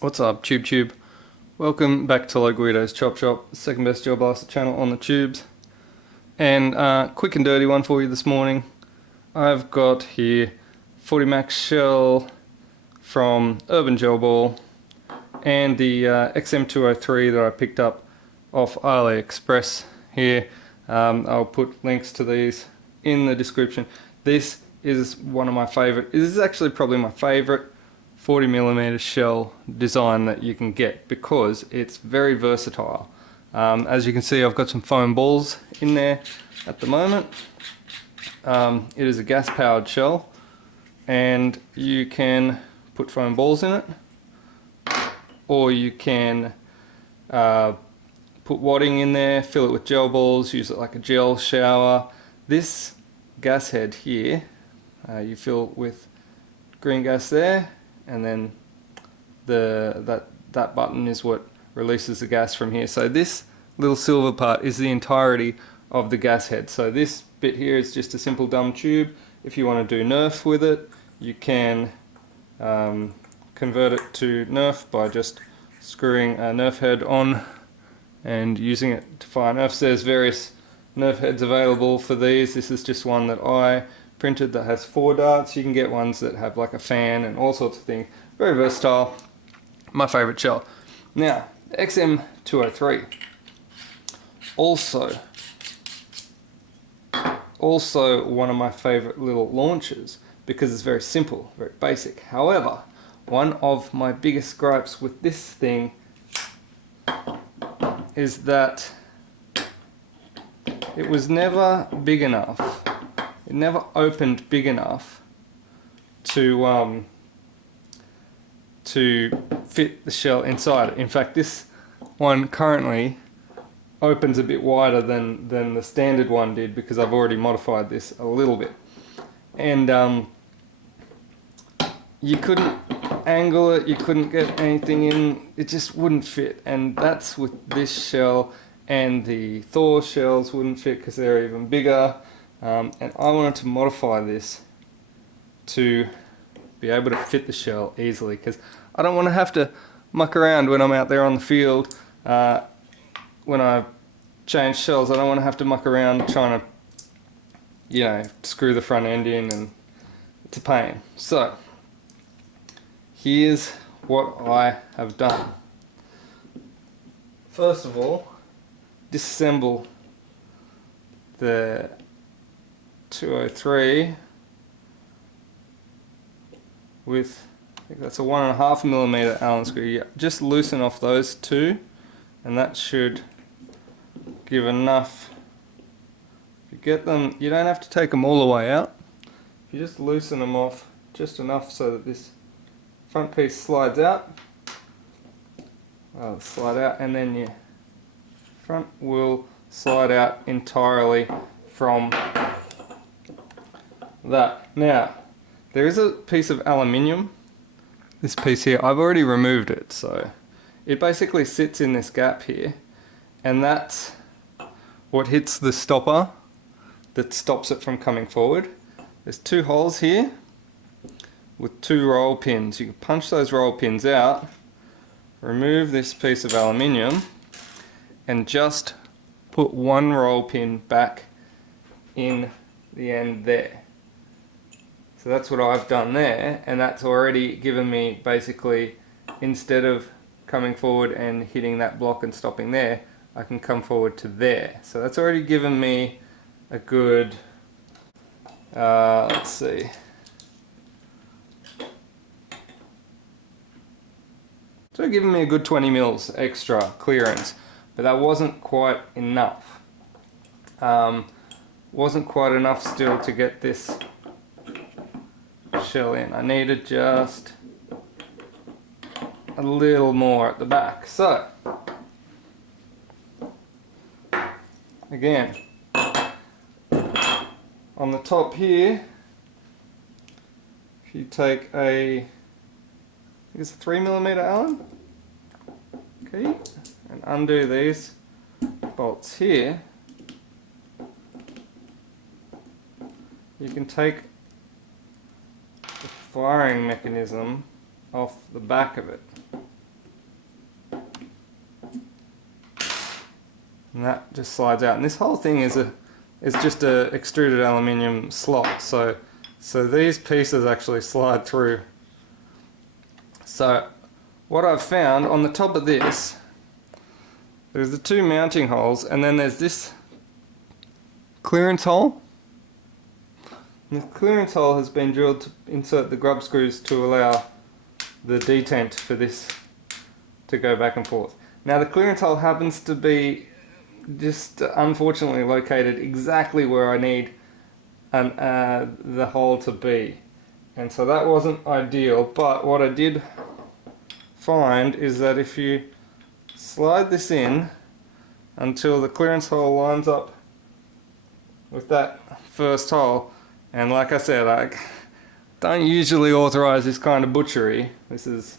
What's up, Tube? Welcome back to Local Guido's Chop Shop, the second best gel blaster channel on the tubes. And quick and dirty one for you this morning. I've got here 40 Max shell from Urban Gel Ball and the XM203 that I picked up off AliExpress here. I'll put links to these in the description. This is one of my favorite. This is actually probably my favorite 40mm shell design that you can get because it's very versatile. As you can see, I've got some foam balls in there at the moment. It is a gas powered shell and you can put foam balls in it, or you can put wadding in there, fill it with gel balls, use it like a gel shower. This gas head here, you fill with green gas there, and then that button is what releases the gas from here. So this little silver part is the entirety of the gas head. So this bit here is just a simple dumb tube. If you want to do Nerf with it, you can convert it to Nerf by just screwing a Nerf head on and using it to fire Nerfs. There's various Nerf heads available for these. This is just one that I printed that has 4 darts. You can get ones that have like a fan and all sorts of things. Very versatile. My favorite shell. Now, XM203. Also one of my favorite little launchers because it's very simple, very basic. However, one of my biggest gripes with this thing is that it was never big enough. It never opened big enough to fit the shell inside. In fact, this one currently opens a bit wider than the standard one did because I've already modified this a little bit. And you couldn't angle it, you couldn't get anything in, it just wouldn't fit. And that's with this shell, and the Thor shells wouldn't fit because they're even bigger. And I wanted to modify this to be able to fit the shell easily because I don't want to have to muck around when I'm out there on the field. When I change shells, I don't want to have to muck around trying to, screw the front end in, and it's a pain. So here's what I have done. First of all, disassemble the 203 with, I think that's a 1.5mm Allen screw. Yeah, just loosen off those two, and that should give enough. If you get them, you don't have to take them all the way out. If you just loosen them off just enough so that this front piece slides out, and then your front will slide out entirely from that. Now, there is a piece of aluminium, this piece here. I've already removed it, so it basically sits in this gap here, and that's what hits the stopper that stops it from coming forward. There's 2 holes here with 2 roll pins. You can punch those roll pins out, remove this piece of aluminium, and just put 1 roll pin back in the end there. So that's what I've done there, and that's already given me, basically, instead of coming forward and hitting that block and stopping there, I can come forward to there. So that's already given me a good, let's see, so giving me a good 20 mils extra clearance, but that wasn't quite enough. Wasn't quite enough still to get this shell in. I needed just a little more at the back. So again, on the top here, if you take I think it's a 3mm Allen, okay, and undo these bolts here, you can take the firing mechanism off the back of it. and that just slides out. And this whole thing is just a extruded aluminium slot, so these pieces actually slide through. So what I've found on the top of this, there's the two mounting holes, and then there's this clearance hole. And the clearance hole has been drilled to insert the grub screws to allow the detent for this to go back and forth. Now the clearance hole happens to be just unfortunately located exactly where I need the hole to be, and so that wasn't ideal. But what I did find is that if you slide this in until the clearance hole lines up with that first hole, and like I said, I don't usually authorize this kind of butchery. This is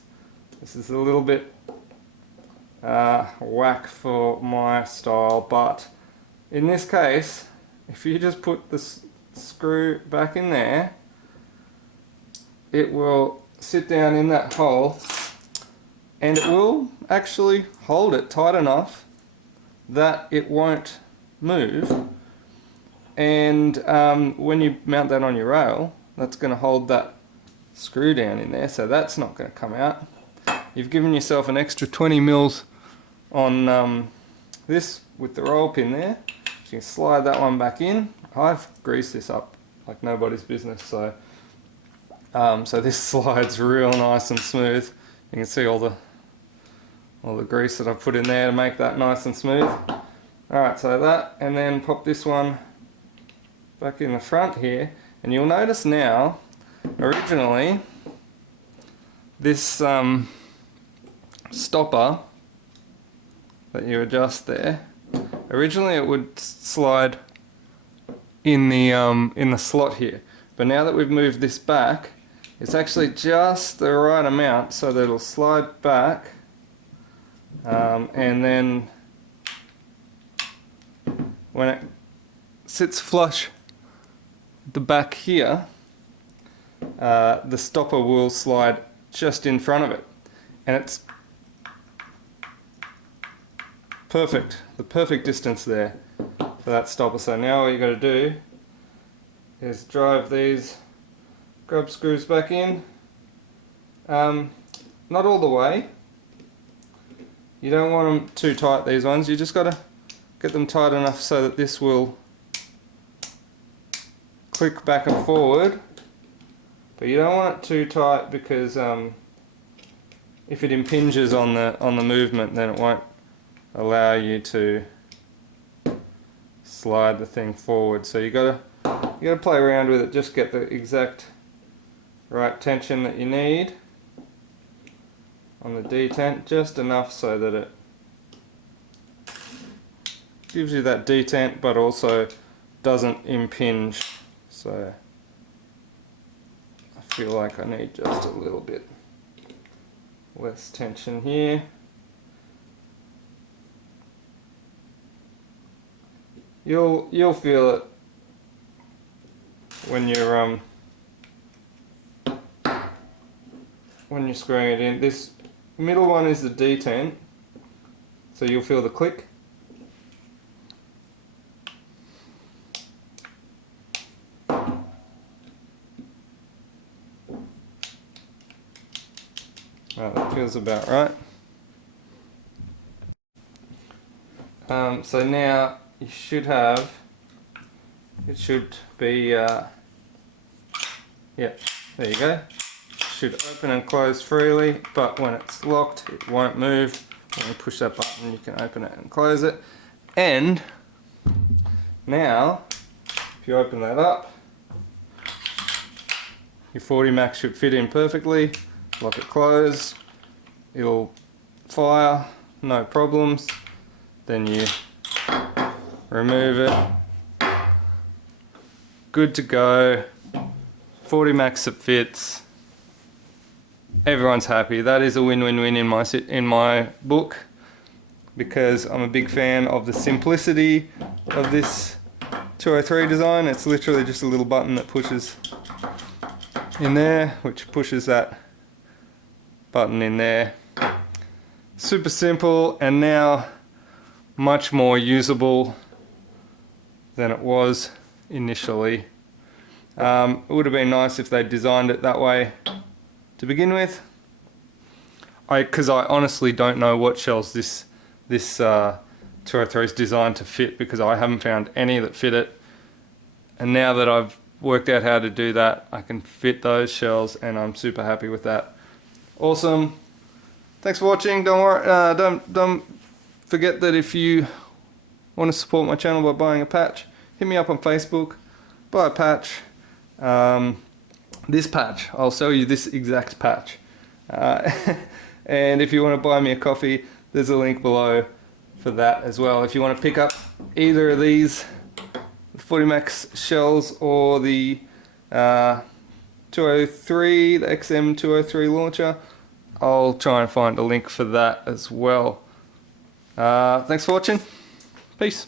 a little bit whack for my style, but in this case, if you just put the screw back in there, it will sit down in that hole, and it will actually hold it tight enough that it won't move. And when you mount that on your rail, that's going to hold that screw down in there, so that's not going to come out. You've given yourself an extra 20 mils on this with the roll pin there. So you can slide that one back in. I've greased this up like nobody's business, so this slides real nice and smooth. You can see all the grease that I've put in there to make that nice and smooth. Alright, so that, and then pop this one back in the front here, and you'll notice now, originally this stopper that you adjust there, originally it would slide in the slot here, but now that we've moved this back, it's actually just the right amount so that it'll slide back, and then when it sits flush at the back here, the stopper will slide just in front of it, and it's perfect, the perfect distance there for that stopper. So now all you got to do is drive these grub screws back in, not all the way. You don't want them too tight, these ones. You just got to get them tight enough so that this will click back and forward, but you don't want it too tight, because if it impinges on the movement, then it won't allow you to slide the thing forward. So you gotta play around with it, just get the exact right tension that you need on the detent, just enough so that it gives you that detent but also doesn't impinge. So I feel like I need just a little bit less tension here. You'll feel it when you're screwing it in. This middle one is the detent, so you'll feel the click. Oh, that feels about right. So now you should have, it should be, yeah, there you go. Should open and close freely, but when it's locked it won't move. When you push that button you can open it and close it. And now if you open that up, your 40 max should fit in perfectly. Lock it closed, it'll fire, no problems. Then you remove it, good to go. 40 max it fits, everyone's happy. That is a win-win-win in my book, because I'm a big fan of the simplicity of this 203 design. It's literally just a little button that pushes in there, which pushes that button in there. Super simple. And now much more usable than it was initially. It would have been nice if they designed it that way to begin with. Because I honestly don't know what shells this 203 is designed to fit, because I haven't found any that fit it. And now that I've worked out how to do that, I can fit those shells, and I'm super happy with that. Awesome. Thanks for watching. Don't worry, don't forget that if you want to support my channel by buying a patch, hit me up on Facebook, buy a patch. This patch, I'll sell you this exact patch. And if you want to buy me a coffee, there's a link below for that as well. If you want to pick up either of these 40max shells or the 203, the XM203 launcher, I'll try and find a link for that as well. Thanks for watching. Peace.